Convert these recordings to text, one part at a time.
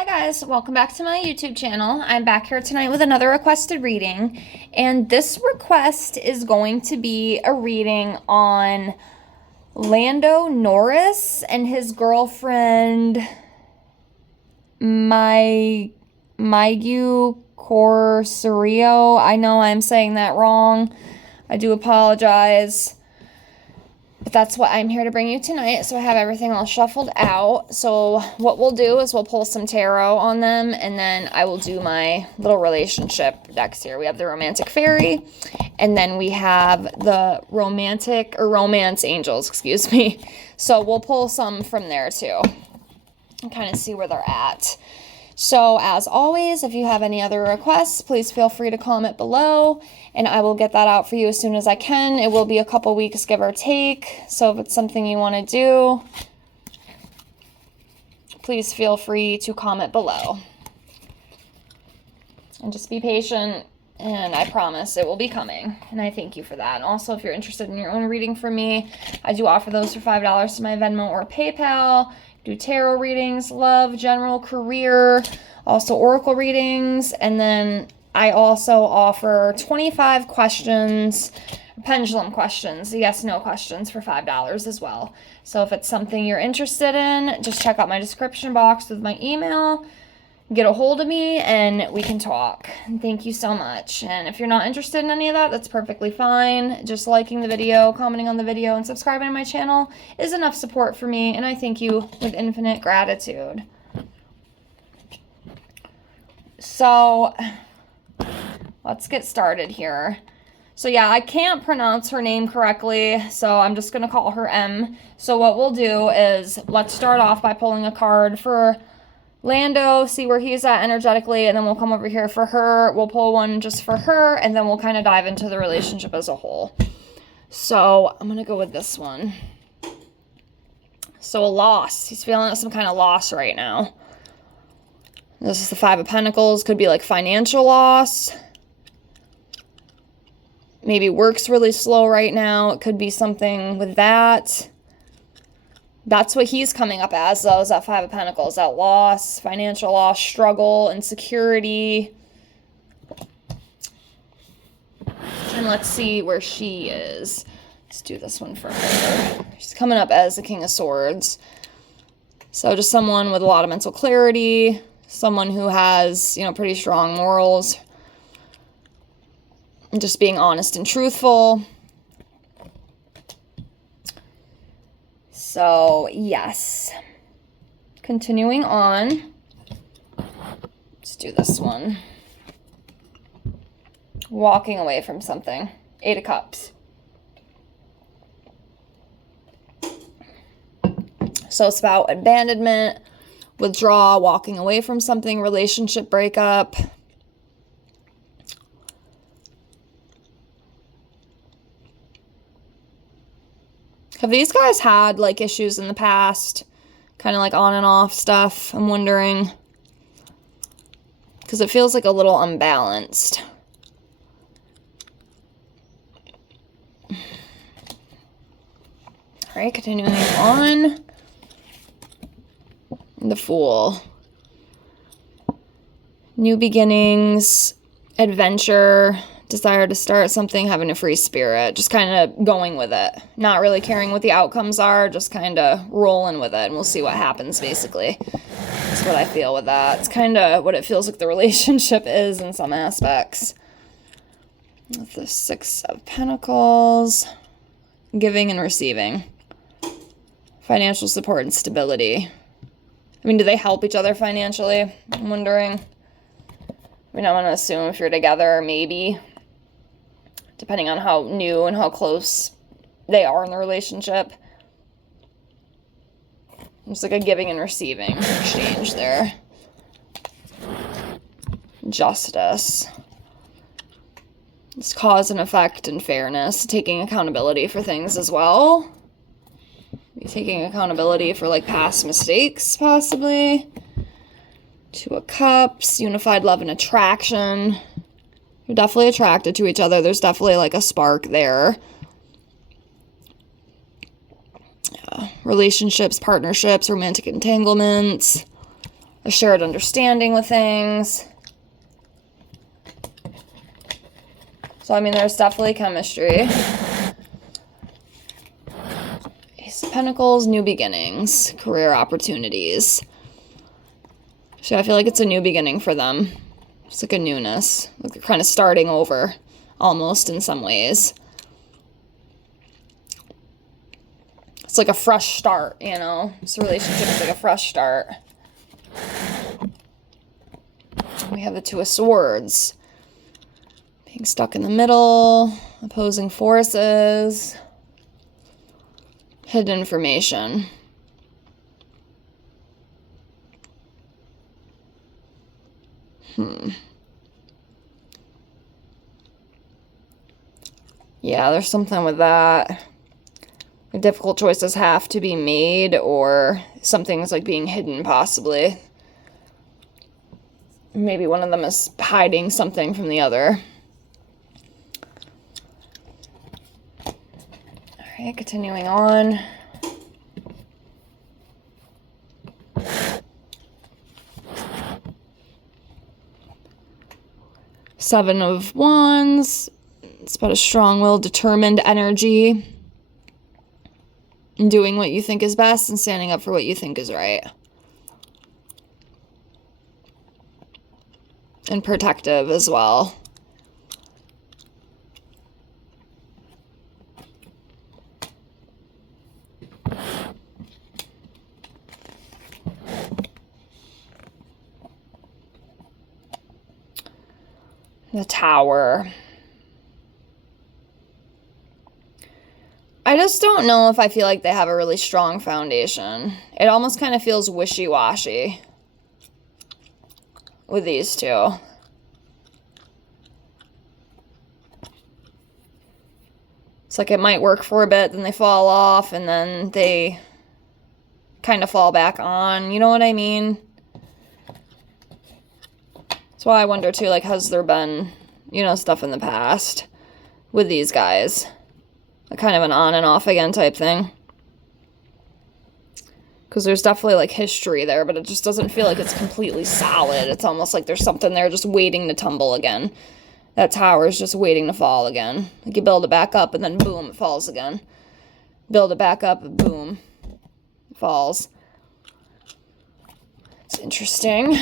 Hi guys, welcome back to my YouTube channel. I'm back here tonight with another requested reading, and this request is going to be a reading on Lando Norris and his girlfriend Migu Corceiro. I know I'm saying that wrong. I do apologize. But that's what I'm here to bring you tonight. So I have everything all shuffled out. So what we'll do is we'll pull some tarot on them, and then I will do my little relationship decks here. We have the romantic fairy, and then we have the romance angels, excuse me. So we'll pull some from there too and kind of see where they're at. So as always, if you have any other requests, please feel free to comment below and I will get that out for you as soon as I can. It will be a couple weeks, give or take. So if it's something you want to do, please feel free to comment below. And just be patient, and I promise it will be coming. And I thank you for that. And also, if you're interested in your own reading from me, I do offer those for $5 to my Venmo or PayPal. Do tarot readings, love, general, career, also oracle readings, and then I also offer 25 questions, pendulum questions, yes/no questions for $5 as well. So if it's something you're interested in, just check out my description box with my email, get a hold of me, and we can talk. And thank you so much. And if you're not interested in any of that, that's perfectly fine. Just liking the video, commenting on the video, and subscribing to my channel is enough support for me, and I thank you with infinite gratitude. So let's get started here. So yeah, I can't pronounce her name correctly, so I'm just going to call her M. So what we'll do is let's start off by pulling a card for Lando, see where he's at energetically, and then we'll come over here for her. We'll pull one just for her, and then we'll kind of dive into the relationship as a whole. So I'm going to go with this one. So a loss. He's feeling some kind of loss right now. This is the Five of Pentacles. Could be like financial loss. Maybe work's really slow right now. It could be something with that. That's what he's coming up as, though, is that Five of Pentacles. That loss, financial loss, struggle, insecurity. And let's see where she is. Let's do this one for her. She's coming up as the King of Swords. So just someone with a lot of mental clarity. Someone who has, pretty strong morals. And just being honest and truthful. So, yes. Continuing on. Let's do this one. Walking away from something. Eight of Cups. So it's about abandonment, withdraw, walking away from something, relationship breakup. Have these guys had, issues in the past? Kind of, on and off stuff, I'm wondering. Because it feels like a little unbalanced. Alright, continuing on. The Fool. New beginnings, adventure, desire to start something, having a free spirit, just kind of going with it. Not really caring what the outcomes are, just kind of rolling with it, and we'll see what happens, basically. That's what I feel with that. It's kind of what it feels like the relationship is in some aspects. With the Six of Pentacles, giving and receiving. Financial support and stability. Do they help each other financially? I'm wondering. I'm going to assume if you're together, maybe. Depending on how new and how close they are in the relationship. It's like a giving and receiving exchange there. Justice. It's cause and effect and fairness. Taking accountability for things as well. Taking accountability for past mistakes, possibly. Two of Cups, unified love and attraction. You're definitely attracted to each other. There's definitely a spark there. Relationships, partnerships, romantic entanglements. a shared understanding with things. So, I mean, there's definitely chemistry. Ace of Pentacles, new beginnings, career opportunities. So I feel like it's a new beginning for them. It's like a newness. Like they're kind of starting over, almost in some ways. It's like a fresh start, you know? This relationship is like a fresh start. We have the Two of Swords. Being stuck in the middle, opposing forces, hidden information. Yeah, there's something with that. Difficult choices have to be made, or something's like being hidden, possibly. Maybe one of them is hiding something from the other. Alright, continuing on. Seven of Wands. It's about a strong-willed, determined energy. Doing what you think is best and standing up for what you think is right. And protective as well. The Tower. I just don't know if I feel like they have a really strong foundation. It almost kind of feels wishy-washy with these two. It's like it might work for a bit, then they fall off, and then they kind of fall back on. You know what I mean? That's why I wonder, too, like, has there been, you know, stuff in the past with these guys? Kind of an on and off again type thing. Because there's definitely, like, history there, but it just doesn't feel like it's completely solid. It's almost like there's something there just waiting to tumble again. That tower is just waiting to fall again. Like, you build it back up, and then boom, it falls again. Build it back up, and boom, it falls. It's interesting.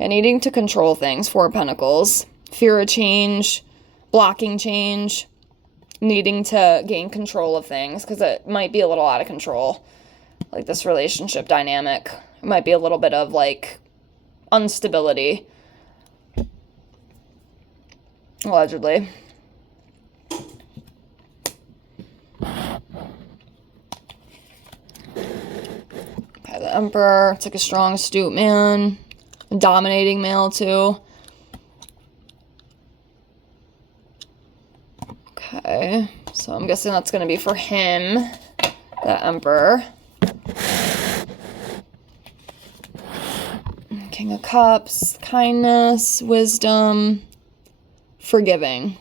And needing to control things. Four of Pentacles. Fear of change. Blocking change. Needing to gain control of things. Because it might be a little out of control. Like this relationship dynamic. It might be a little bit of like instability. Allegedly. Okay, the Emperor. It's like a strong, astute man. A dominating male, too. Okay. So I'm guessing that's going to be for him. The Emperor. King of Cups. Kindness. Wisdom. Forgiving.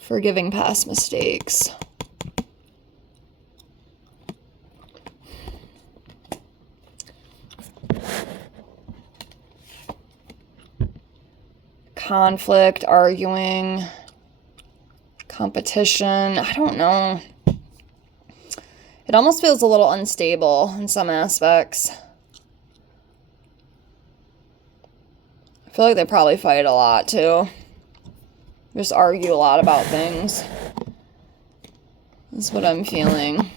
Forgiving past mistakes. Conflict, arguing, competition. I don't know. It almost feels a little unstable in some aspects. I feel like they probably fight a lot too. Just argue a lot about things. That's what I'm feeling.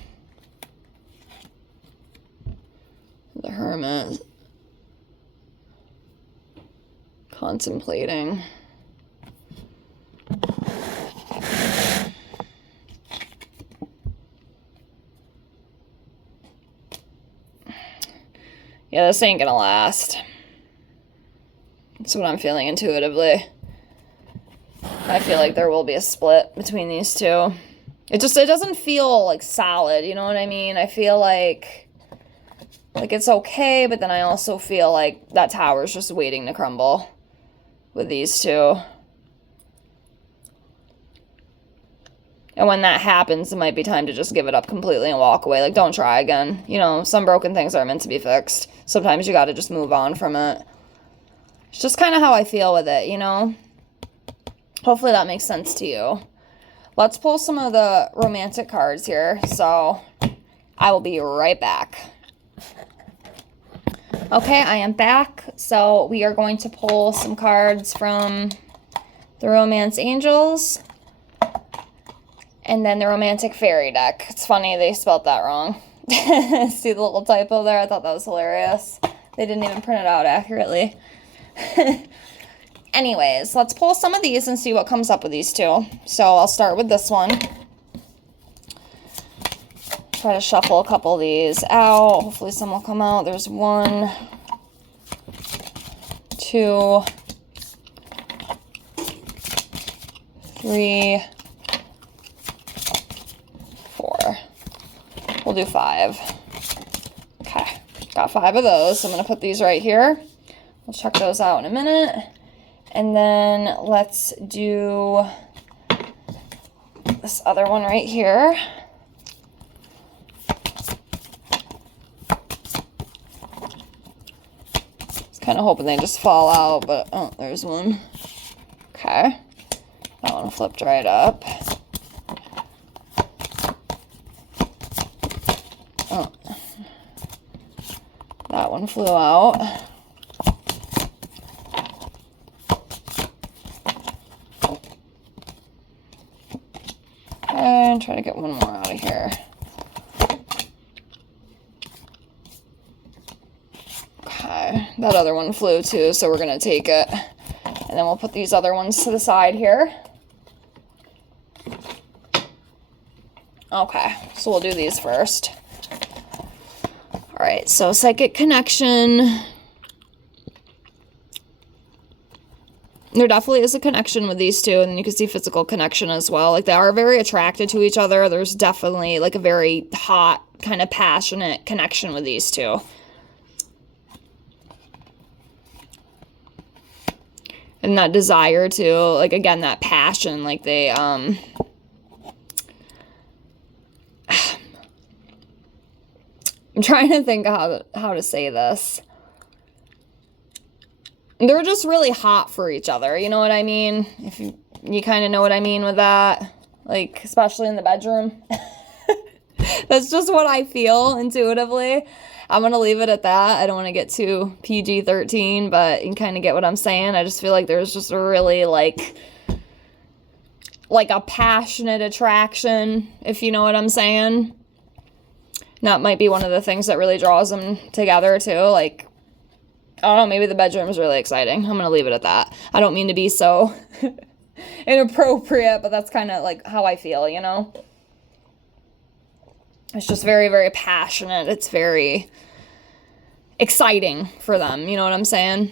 The Hermit. Contemplating. Yeah, this ain't gonna last. That's what I'm feeling intuitively. I feel like there will be a split between these two. It doesn't feel like solid, you know what I mean? I feel like it's okay, but then I also feel like that tower's just waiting to crumble with these two. And when that happens, it might be time to just give it up completely and walk away. Like, don't try again. You know, some broken things aren't meant to be fixed. Sometimes you got to just move on from it. It's just kind of how I feel with it, you know? Hopefully that makes sense to you. Let's pull some of the romantic cards here. So, I will be right back. Okay, I am back. So, we are going to pull some cards from the Romance Angels. And then the Romantic Fairy deck. It's funny, they spelled that wrong. See the little typo there? I thought that was hilarious. They didn't even print it out accurately. Anyways, let's pull some of these and see what comes up with these two. So I'll start with this one. Try to shuffle a couple of these out. Hopefully some will come out. There's 1, 2, 3, 4. We'll do 5. Okay, got 5 of those. So I'm going to put these right here. We'll check those out in a minute. And then let's do this other one right here. Kind of hoping they just fall out, but oh, there's one. Okay. That one flipped right up. Oh. That one flew out. And try to get one more out of here. Okay, that other one flew too, so we're gonna take it. And then we'll put these other ones to the side here. Okay, so we'll do these first. All right, so psychic connection. There definitely is a connection with these two, and then you can see physical connection as well. Like, they are very attracted to each other. There's definitely, like, a very hot, kind of passionate connection with these two. And that desire to, like, again, that passion, like, they, I'm trying to think how to say this. They're just really hot for each other, you know what I mean? If you kind of know what I mean with that, like, especially in the bedroom. That's just what I feel intuitively. I'm going to leave it at that. I don't want to get too PG-13, but you kind of get what I'm saying. I just feel like there's just a really, like a passionate attraction, if you know what I'm saying. That might be one of the things that really draws them together, too, like, I don't know, maybe the bedroom is really exciting. I'm going to leave it at that. I don't mean to be so inappropriate, but that's kind of like how I feel, you know? It's just very, very passionate. It's very exciting for them. You know what I'm saying?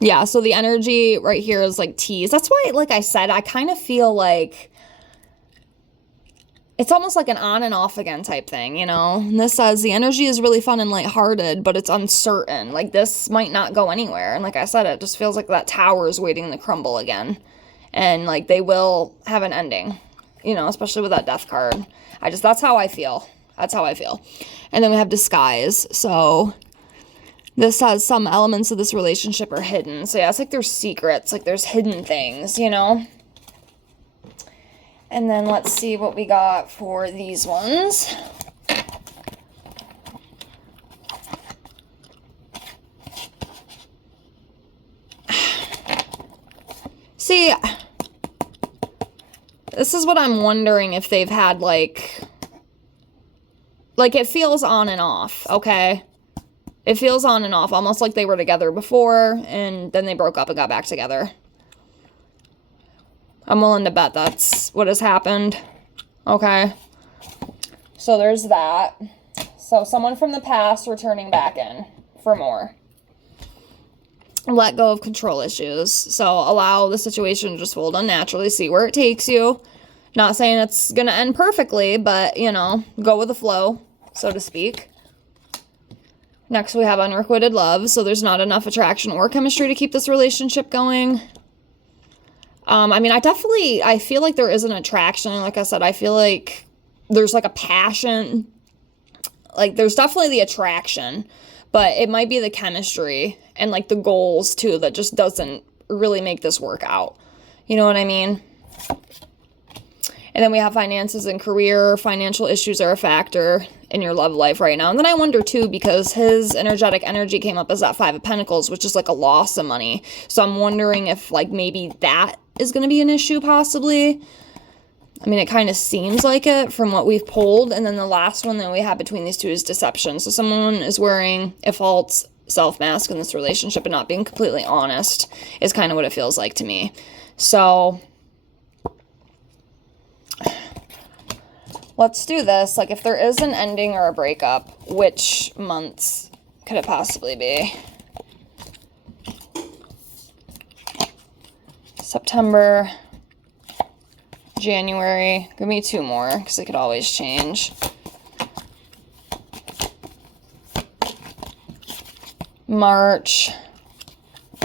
Yeah, so the energy right here is like tease. That's why, like I said, I kind of feel like it's almost like an on and off again type thing, you know? And this says the energy is really fun and lighthearted, but it's uncertain. Like, this might not go anywhere. And like I said, it just feels like that tower is waiting to crumble again. And, like, they will have an ending, you know, especially with that death card. That's how I feel. That's how I feel. And then we have disguise. So this has some elements of this relationship are hidden. So yeah, it's like there's secrets, like there's hidden things, you know? And then let's see what we got for these ones. See, this is what I'm wondering if they've had, like it feels on and off, okay? It feels on and off, almost like they were together before, and then they broke up and got back together. I'm willing to bet that's what has happened. Okay. So there's that. So someone from the past returning back in for more. Let go of control issues. So allow the situation to just fold unnaturally. See where it takes you. Not saying it's going to end perfectly, but, you know, go with the flow, so to speak. Next, we have unrequited love. So there's not enough attraction or chemistry to keep this relationship going. I mean, I feel like there is an attraction. Like I said, I feel like there's like a passion. Like there's definitely the attraction, but it might be the chemistry and like the goals too that just doesn't really make this work out. You know what I mean? And then we have finances and career. Financial issues are a factor in your love life right now. And then I wonder too, because his energetic energy came up as that Five of Pentacles, which is like a loss of money. So I'm wondering if like maybe that is going to be an issue possibly. I mean, it kind of seems like it from what we've pulled. And then the last one that we have between these two is deception. So someone is wearing a false self-mask in this relationship and not being completely honest is kind of what it feels like to me. So let's do this. Like, if there is an ending or a breakup, which months could it possibly be? September, January. Give me 2 more, because it could always change. March.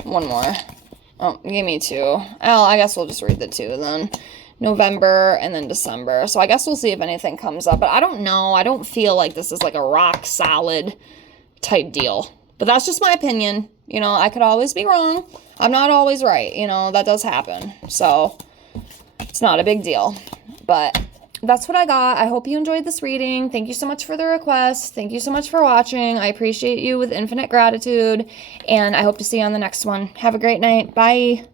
1 more. Oh, give me 2. Oh, I guess we'll just read the 2 then. November, and then December. So I guess we'll see if anything comes up. But I don't know. I don't feel like this is like a rock solid type deal. But that's just my opinion. You know, I could always be wrong. I'm not always right. You know, that does happen. So it's not a big deal. But that's what I got. I hope you enjoyed this reading. Thank you so much for the request. Thank you so much for watching. I appreciate you with infinite gratitude. And I hope to see you on the next one. Have a great night. Bye.